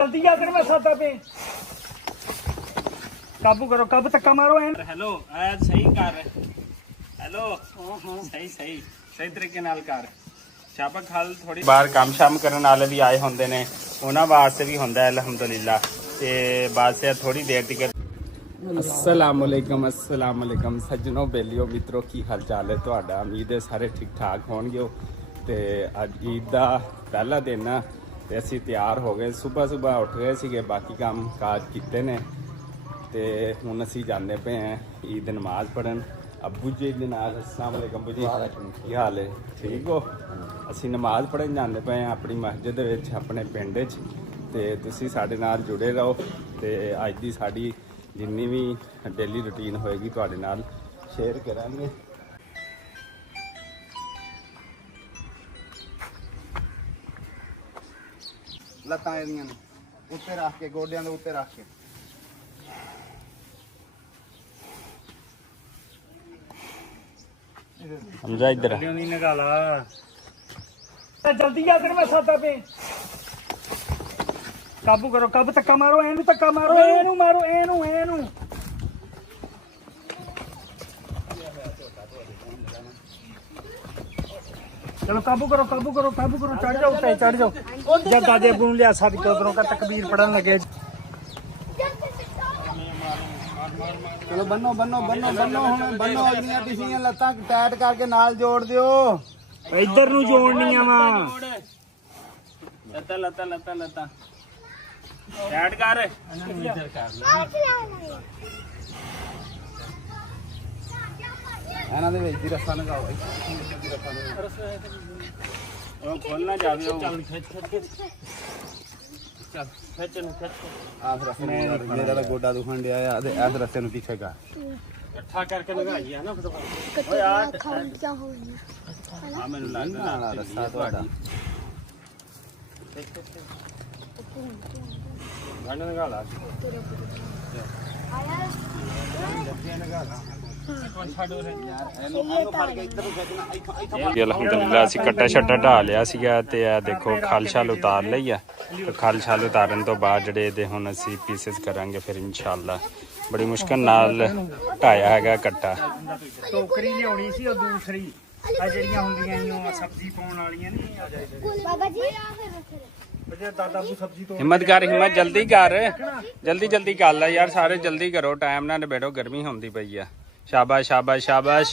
जल्दी आकर मैं सादा पे काबू करो, कब धक्का मारो। हेलो सही कर हेलो सही सही सही तरीके नाल कर शाबक हाल थोड़ी बाहर काम शाम करने वाले भी आए होंगे ने उन्होंने वास्ते भी होंगे अलहमदुलिल्लाह ते बाद से थोड़ी देर तक। अस्सलाम वालेकुम सज्जनों बेलियो मित्रों की हाल चाल है तुहाडा। उम्मीद है सारे ठीक ठाक होणगे। ते अज ईद का पहला दिन आ ते असी तैयार हो गए। सुबह सुबह उठ गए सीगे, बाकी काम काज किते ने ते हुण असी जाने पे हैं ईद नमाज पढ़न। अब्बू जी दे नाल अस्सलाम वालेकुम अब्बू जी, की हाल है? ठीक हो? असी नमाज पढ़न जाने पे हैं अपनी मस्जिद विच अपने पिंड च ते तुसी साडे नाल जुड़े रहो ते अज दी साडी जिन्नी भी डेली रूटीन होएगी तुहाडे नाल शेयर करांगे। लत्तां एदियां ने उत्ते रख के गोडियां दे उत्ते रख के समझा इधर निकाला जल्दी आकर मैं सादा पे काबू करो, कब धक्का मारो। एनू धक्का मारो, एनू मारो, एनू एनू चलो काबू करो, काबू करो, काबू करो। चढ़ जाओ उठे, चढ़ जाओ। जब दादे अबू लिया साथ के उधरों का तकबीर पढ़न लगे। चलो बन्नो बन्नो बन्नो बन्नो हुण बन्नो अगलियां पिछलियां लत्तां टाइट करके नाल जोड़ दियो। इधर नू जोड़नियां वा लता लता लता लता ऐड कर इधर कर ਇਹਨਾਂ ਦੇ ਵਿੱਚ ਦੀ ਰੱਸਾ ਲਗਾਓ। ਉਹ ਖੋਲਣਾ ਜਾਵੇ ਉਹ ਚੱਲ ਖਿੱਚ ਖਿੱਚ ਚੱਲ ਖਿੱਚ ਨੂੰ ਖਿੱਚ ਆਸ ਰੱਸੇ ਨੂੰ ਮੇਰਾ ਗੋਡਾ ਦੁਖਣ ਡਿਆ ਆ ਤੇ ਇਸ ਰੱਸੇ ਨੂੰ ਪਿੱਛੇ ਕਰ ਇਕੱਠਾ ਕਰਕੇ ਲਗਾਈ ਆ ਨਾ ਫਿਰ ਓਏ ਆ ਖਾ ਹੋ ਗਿਆ ਆ ਮੈਨੂੰ ਲੱਗਦਾ ਵਾਲਾ ਰੱਸਾ ਤੁਹਾਡਾ ਗੰਢ ਲਗਾ ਲਾ अलहमदुलिल्लाह असी कट्टा शट्टा ढा लिया सीगा ते देखो खल छल उतार लई आ। खल छल उतारन तो बाद जेडे दे हुण असी पीसेस करांगे फिर इंशाअल्लाह। बड़ी मुश्किल नाल ढाया हैगा कट्टा। टोकरी लियाउणी सी और दूसरी आ ਜਿਹੜੀਆਂ ਹੁੰਦੀਆਂ ਈ ਉਹ ਸਬਜ਼ੀ ਪਾਉਣ ਵਾਲੀਆਂ ਨਹੀਂ ਆ ਜਾਏ ਬਾਬਾ ਜੀ ਜੇ ਦਾਦਾ ਨੂੰ ਸਬਜ਼ੀ ਤੋਂ हिम्मत कर हिम्मत जल्दी कर जल्दी जल्दी कर ला यार सारे जल्दी करो टाइम ना निबेड़ो गर्मी होंदी पई आ। शाबाश शाबाश शाबाश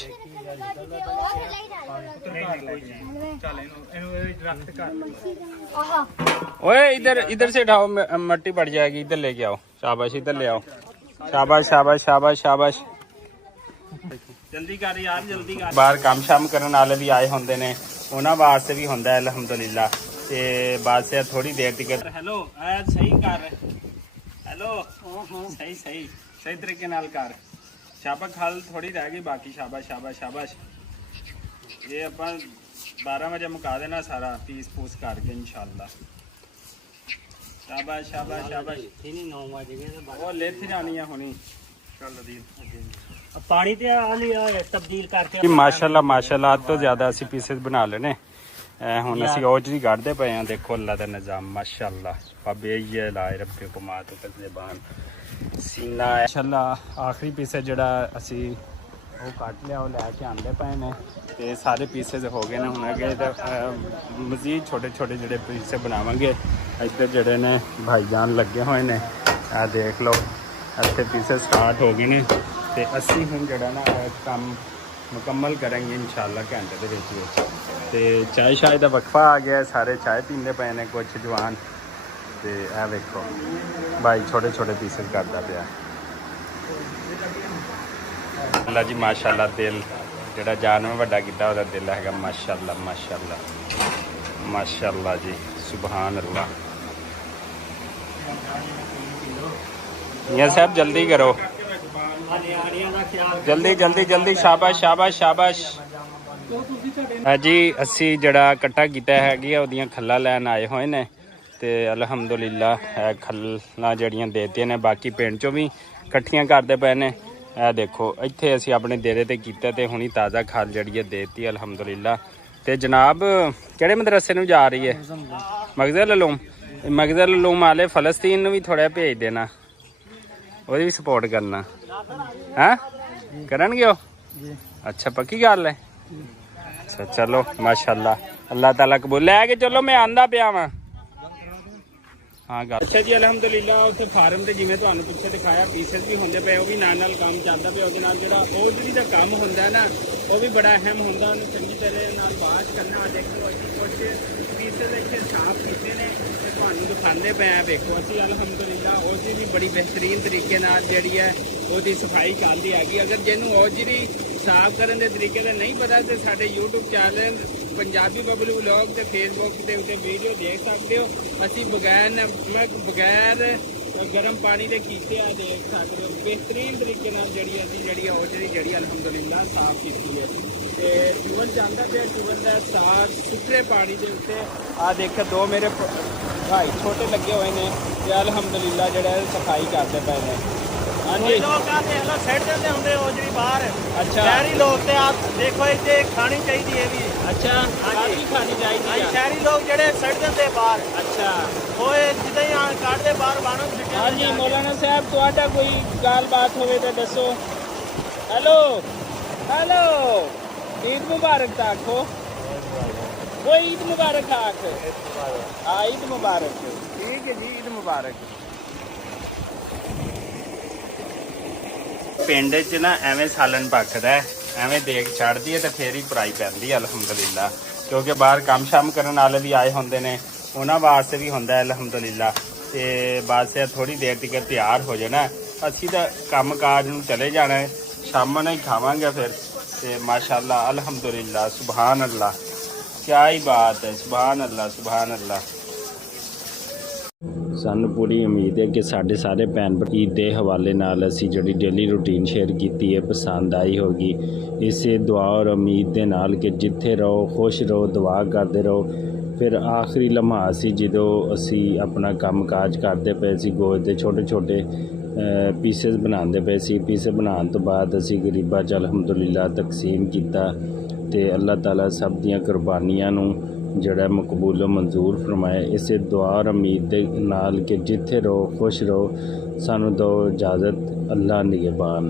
ਚੱਲ ਇਹਨੂੰ ਰੱਖ ਕਰ ਆਹਾ ओए इधर इधर से उठाओ मट्टी पड़ जाएगी। इधर लेके आओ शाबाश इधर ले आओ शाबाश शाबाश शाबाश शाबाश जल्दी कर यार जल्दी कर। बाहर काम शाम करने वाले भी आए होंगे ने उन्होंने वास्ते भी होंगे अलहमदुलिल्लाह ते बाद से थोड़ी देर तक। हेलो सही कर हेलो सही सही सही तरीके नाल कर शाबक हाल थोड़ी रह गई बाकी शाबाश शाबाश शाबाश। ये अपन 12 बजे मुका देना सारा पीस पूस करके इंशाल्लाह। शाबाश शाबाश शाबाश 9 बजे वो लेते जानी है हुनी चल दी ਪਾਣੀ ਤੇ ਆਲੀ ਤਬਦੀਲ ਕਰਕੇ माशाल्लाह माशाल्लाह तो ज्यादा असी पीसेस बना लेने ਹੁਣ ਅਸੀਂ ਉਹ ਜਿਹੜੀ ਕੱਢਦੇ ਪਏ ਆ। ਦੇਖੋ ਅੱਲਾ ਦਾ ਨਿਜ਼ਾਮ ਮਾਸ਼ਾਅੱਲਾ ਬਾਬੇ ਇਹ ਲਾਏ ਰੱਬੇ ਕੋ ਮਾਤੋ ਕਜ਼ਬਾਨ ਸੀਨਾ ਮਾਸ਼ਾਅੱਲਾ। ਆਖਰੀ ਪੀਸ ਜਿਹੜਾ ਅਸੀਂ ਉਹ ਕੱਟ ਲਿਆ ਉਹ ਲੈ ਕੇ ਆਂਦੇ ਪਏ ਨੇ ਤੇ ਸਾਰੇ ਪੀਸਸ ਹੋ ਗਏ ਨੇ। ਹੁਣ ਅੱਗੇ ਮਜ਼ੀਦ ਛੋਟੇ ਛੋਟੇ ਜਿਹੜੇ ਪੀਸ ਬਣਾਵਾਂਗੇ। ਇੱਧਰ ਜਿਹੜੇ ਨੇ ਭਾਈਜਾਨ ਲੱਗੇ ਹੋਏ ਨੇ ਆ ਦੇਖ ਲਓ ਇੱਥੇ ਪੀਸਸ ਸਟਾਰਟ ਹੋ ਗਏ ਨੇ ਤੇ ਅਸੀਂ ਹੁਣ ਜਿਹੜਾ ਨਾ ਕੰਮ ਮੁਕੰਮਲ ਕਰਾਂਗੇ इंशाअल्लाह घंटे ਦੇ ਵਿੱਚ। ਤੇ ਚਾਹ ਸ਼ਾਇਦ ਦਾ ਵਕਫਾ ਆ ਗਿਆ ਸਾਰੇ ਚਾਹ ਪੀਂਦੇ ਪਏ ਨੇ ਕੁਝ ਜਵਾਨ ਤੇ ਇਹ ਵੇਖੋ ਭਾਈ ਛੋਟੇ ਛੋਟੇ ਪੀਸਸ ਕਰਦਾ ਪਿਆ। ਅੱਲਾ ਜੀ ਮਾਸ਼ਾਅੱਲਾ ਦਿਲ ਜਿਹੜਾ ਜਾਨਵਰ ਵੱਡਾ ਕੀਤਾ ਉਹਦਾ ਦਿਲ ਹੈਗਾ ਮਾਸ਼ਾਅੱਲਾ ਮਾਸ਼ਾਅੱਲਾ ਮਾਸ਼ਾਅੱਲਾ ਜੀ ਸੁਭਾਨ ਅੱਲਾ। मियां साहब जल्दी करो जल्दी जल्दी जल्दी शाबाश शाबाश शाबाश। जी असी जड़ा कट्टा किया है ओदियां खल्लां लैन आए हुए ने ते अलहमदुलिल्लाह खल्लां जड़ियां देतियां ने बाकी पिंड चों भी कट्ठियां करदे पे ने। देखो इत्थे असी अपने डेरे ते कीता ते हुणी ताज़ा खल जड़ी है देती अलहमदुलिल्लाह। ते जनाब केड़े मदरसे नूं जा रही है? मगज़ल अलूम ਮਗਜ਼ਲੂਮ ਵਾਲੇ ਫਲਸਤੀਨ ਨੂੰ ਵੀ ਥੋੜਾ ਭੇਜ ਦੇਣਾ, ਉਹਦੀ ਵੀ ਸਪੋਰਟ ਕਰਨਾ ਹੈ। ਕਰਨਗੇ ਉਹ? ਅੱਛਾ ਪੱਕੀ ਗੱਲ ਹੈ। ਅੱਛਾ ਚਲੋ ਮਾਸ਼ਾਅੱਲਾ, ਅੱਲਾਹ ਤਾਲਾ ਕਬੂਲ। ਲੈ ਕੇ ਚਲੋ, ਮੈਂ ਆਂਦਾ ਪਿਆ ਵਾਂ। ਹਾਂ ਗੱਲ ਅੱਛਾ ਜੀ ਅਲਹਮਦੁਲਿਲਾ। ਉੱਥੇ ਫਾਰਮ ਤੇ ਜਿਵੇਂ ਤੁਹਾਨੂੰ ਪਿੱਛੇ ਦਿਖਾਇਆ ਪੀਸਸ ਵੀ ਹੁੰਦੇ ਪਏ, ਉਹ ਵੀ ਨਾਲ ਕੰਮ ਚੱਲਦਾ ਪਿਆ। ਉਹਦੇ ਨਾਲ ਜਿਹੜਾ ਔਜਰੀ ਦਾ ਕੰਮ ਹੁੰਦਾ ਨਾ, ਉਹ ਵੀ ਬੜਾ ਅਹਿਮ ਹੁੰਦਾ। ਉਹਨੂੰ ਚੰਗੀ ਤਰ੍ਹਾਂ ਨਾਲ ਵਾਸ਼ ਕਰਨਾ। ਦੇਖੋ ਅਸੀਂ ਕੁਛ ਪੀਸਸ ਇੱਥੇ ਸਾਫ਼ ਕੀਤੇ ਨੇ ਤੇ ਤੁਹਾਨੂੰ ਦਿਖਾਉਂਦੇ ਪਏ ਆ। ਵੇਖੋ ਅਸੀਂ ਅਲਹਮਦੁਲਿਲਾ ਉਹਦੀ ਵੀ ਬੜੀ ਬਿਹਤਰੀਨ ਤਰੀਕੇ ਨਾਲ ਜਿਹੜੀ ਹੈ ਉਹਦੀ ਸਫਾਈ ਚੱਲਦੀ ਹੈਗੀ। ਅਗਰ ਜਿਹਨੂੰ ਔਜਰੀ ਸਾਫ਼ ਕਰਨ ਦੇ ਤਰੀਕੇ ਦਾ ਨਹੀਂ ਪਤਾ ਤੇ ਸਾਡੇ YouTube channel Punjabi Bablu vlog ਤੇ ਫੇਸਬੁੱਕ ਦੇ ਉੱਤੇ ਵੀਡੀਓ ਦੇਖ ਸਕਦੇ ਹੋ। ਅਸੀਂ ਬਗੈਰ ਗਰਮ ਪਾਣੀ ਦੇ ਕੀਤੇ ਆ ਦੇਖ ਸਕਦੇ ਹੋ। ਬਿਹਤਰੀਨ ਤਰੀਕੇ ਨਾਲ ਜਿਹੜੀ ਔਜਰੀ ਜਿਹੜੀ ਅਲਹਮਦੁਲਿਲਾ ਸਾਫ਼ ਕੀਤੀ ਹੈ। ਤੇ ਚੂਵਨ ਚੱਲਦਾ ਪਿਆ, ਚੂਵਨ ਦਾ ਸਾਫ਼ ਸੁਥਰੇ ਪਾਣੀ ਦੇ ਉੱਤੇ ਆ ਦੇਖੋ ਦੋ ਮੇਰੇ ਭਾਈ ਛੋਟੇ ਲੱਗੇ ਹੋਏ ਨੇ ਤੇ ਅਲਹਮਦੁਲਿਲਾ ਜਿਹੜਾ ਸਫਾਈ ਕਰਦੇ ਪਏ ਨੇ। ਹਾਂਜੀ ਲੋਕ ਆ ਦੇਖ ਲਓ ਸਿੱਟ ਦਿੰਦੇ ਹੁੰਦੇ ਔਜਰੀ ਬਾਹਰ। ਅੱਛਾ ਸ਼ਹਿਰੀ ਲੋਕ ਤੇ ਆ ਦੇਖੋ ਇੱਥੇ ਖਾਣੀ ਚਾਹੀਦੀ ਹੈ ਵੀ। ਅੱਛਾ ਕਾਹਦੀ ਖਾਣੀ ਚਾਹੀਦੀ ਹਾਂਜੀ ਆ? ਸ਼ਹਿਰੀ ਲੋਕ ਜਿਹੜੇ ਸਿੱਟ ਦਿੰਦੇ ਬਾਹਰ, ਅੱਛਾ ਓਏ ਜਿੱਦਾਂ ਹੀ ਆਣ ਕੱਢਦੇ ਬਾਹਰ ਬਾਣੋਂ ਸਿੱਟਿਆ। ਹਾਂਜੀ ਮੌਲਾਨਾ ਸਾਹਿਬ ਤੁਹਾਡਾ ਕੋਈ ਗੱਲਬਾਤ ਹੋਵੇ ਤਾਂ ਦੱਸੋ। ਹੈਲੋ ਹੈਲੋ, ਈਦ ਮੁਬਾਰਕ ਤਾਂ ਆਖੋ। ਕੋਈ ਈਦ ਮੁਬਾਰਕ ਆਖ। ਹਾਂ ਈਦ ਮੁਬਾਰਕ। ਠੀਕ ਹੈ ਜੀ, ਈਦ ਮੁਬਾਰਕ। ਪਿੰਡ 'ਚ ਨਾ ਐਵੇਂ ਸਾਲਨ ਪੱਕਦਾ ਹੈ, ਐਵੇਂ ਦੇਖ ਛੱਡਦੀ ਹੈ ਤੇ ਫੇਰ ਹੀ ਭਰਾਈ ਪੈਂਦੀ ਹੈ ਅਲਹਮਦੁਲਿਲਾ। ਕਿਉਂਕਿ ਬਾਹਰ ਕੰਮ ਸ਼ਾਮ ਕਰਨ ਵਾਲੇ ਵੀ ਆਏ ਹੁੰਦੇ ਨੇ, ਉਹਨਾਂ ਵਾਸਤੇ ਵੀ ਹੁੰਦਾ ਅਲਹਮਦੁਲਿਲਾ। ਤੇ ਬਸ ਥੋੜੀ ਦੇਰ ਤੱਕ ਤਿਆਰ ਹੋ ਜਾਣਾ, ਅਸੀਂ ਤਾਂ ਕੰਮ ਕਾਜ ਨੂੰ ਚਲੇ ਜਾਣਾ ਹੈ, ਸ਼ਾਮ ਨੂੰ ਹੀ ਖਾਵਾਂਗੇ ਫਿਰ। ਤੇ ਮਾਸ਼ਾਅੱਲਾ ਅਲਹਮਦੁਲਿਲਾ ਸੁਭਾਨ ਅੱਲਾ, ਕਿਆ ਹੀ ਬਾਤ ਹੈ, ਸੁਭਾਨ ਅੱਲਾ ਸੁਭਾਨ ਅੱਲਾ। ਸਾਨੂੰ ਪੂਰੀ ਉਮੀਦ ਹੈ ਕਿ ਸਾਡੇ ਸਾਰੇ ਭੈਣ ਭਰਾ ਈਦ ਦੇ ਹਵਾਲੇ ਨਾਲ ਅਸੀਂ ਜਿਹੜੀ ਡੇਲੀ ਰੂਟੀਨ ਸ਼ੇਅਰ ਕੀਤੀ ਹੈ ਪਸੰਦ ਆਈ ਹੋਗੀ। ਇਸੇ ਦੁਆ ਔਰ ਉਮੀਦ ਦੇ ਨਾਲ ਕਿ ਜਿੱਥੇ ਰਹੋ ਖੁਸ਼ ਰਹੋ, ਦੁਆ ਕਰਦੇ ਰਹੋ। ਫਿਰ ਆਖਰੀ ਲਮਹਾ ਸੀ ਜਦੋਂ ਅਸੀਂ ਆਪਣਾ ਕੰਮ ਕਾਜ ਕਰਦੇ ਪਏ ਸੀ, ਗੋਸ਼ਤ ਦੇ ਛੋਟੇ ਛੋਟੇ ਪੀਸਸ ਬਣਾਉਂਦੇ ਪਏ ਸੀ। ਪੀਸ ਬਣਾਉਣ ਤੋਂ ਬਾਅਦ ਅਸੀਂ ਗਰੀਬਾਂ 'ਚ ਅਲਹਮਦੁਲਿਲਾ ਤਕਸੀਮ ਕੀਤਾ। ਤੇ ਅੱਲਾਹ ਤਾਲਾ ਸਭ ਦੀਆਂ ਕੁਰਬਾਨੀਆਂ ਨੂੰ ਜਿਹੜਾ ਮਕਬੂਲ ਮਨਜ਼ੂਰ ਫਰਮਾਏ। ਇਸੇ ਦੁਆ ਔਰ ਉਮੀਦ ਦੇ ਨਾਲ ਕਿ ਜਿੱਥੇ ਰਹੋ ਖੁਸ਼ ਰਹੋ। ਸਾਨੂੰ ਦਿਓ ਇਜਾਜ਼ਤ, ਅੱਲਾ ਨਿਗਹਿਬਾਨ।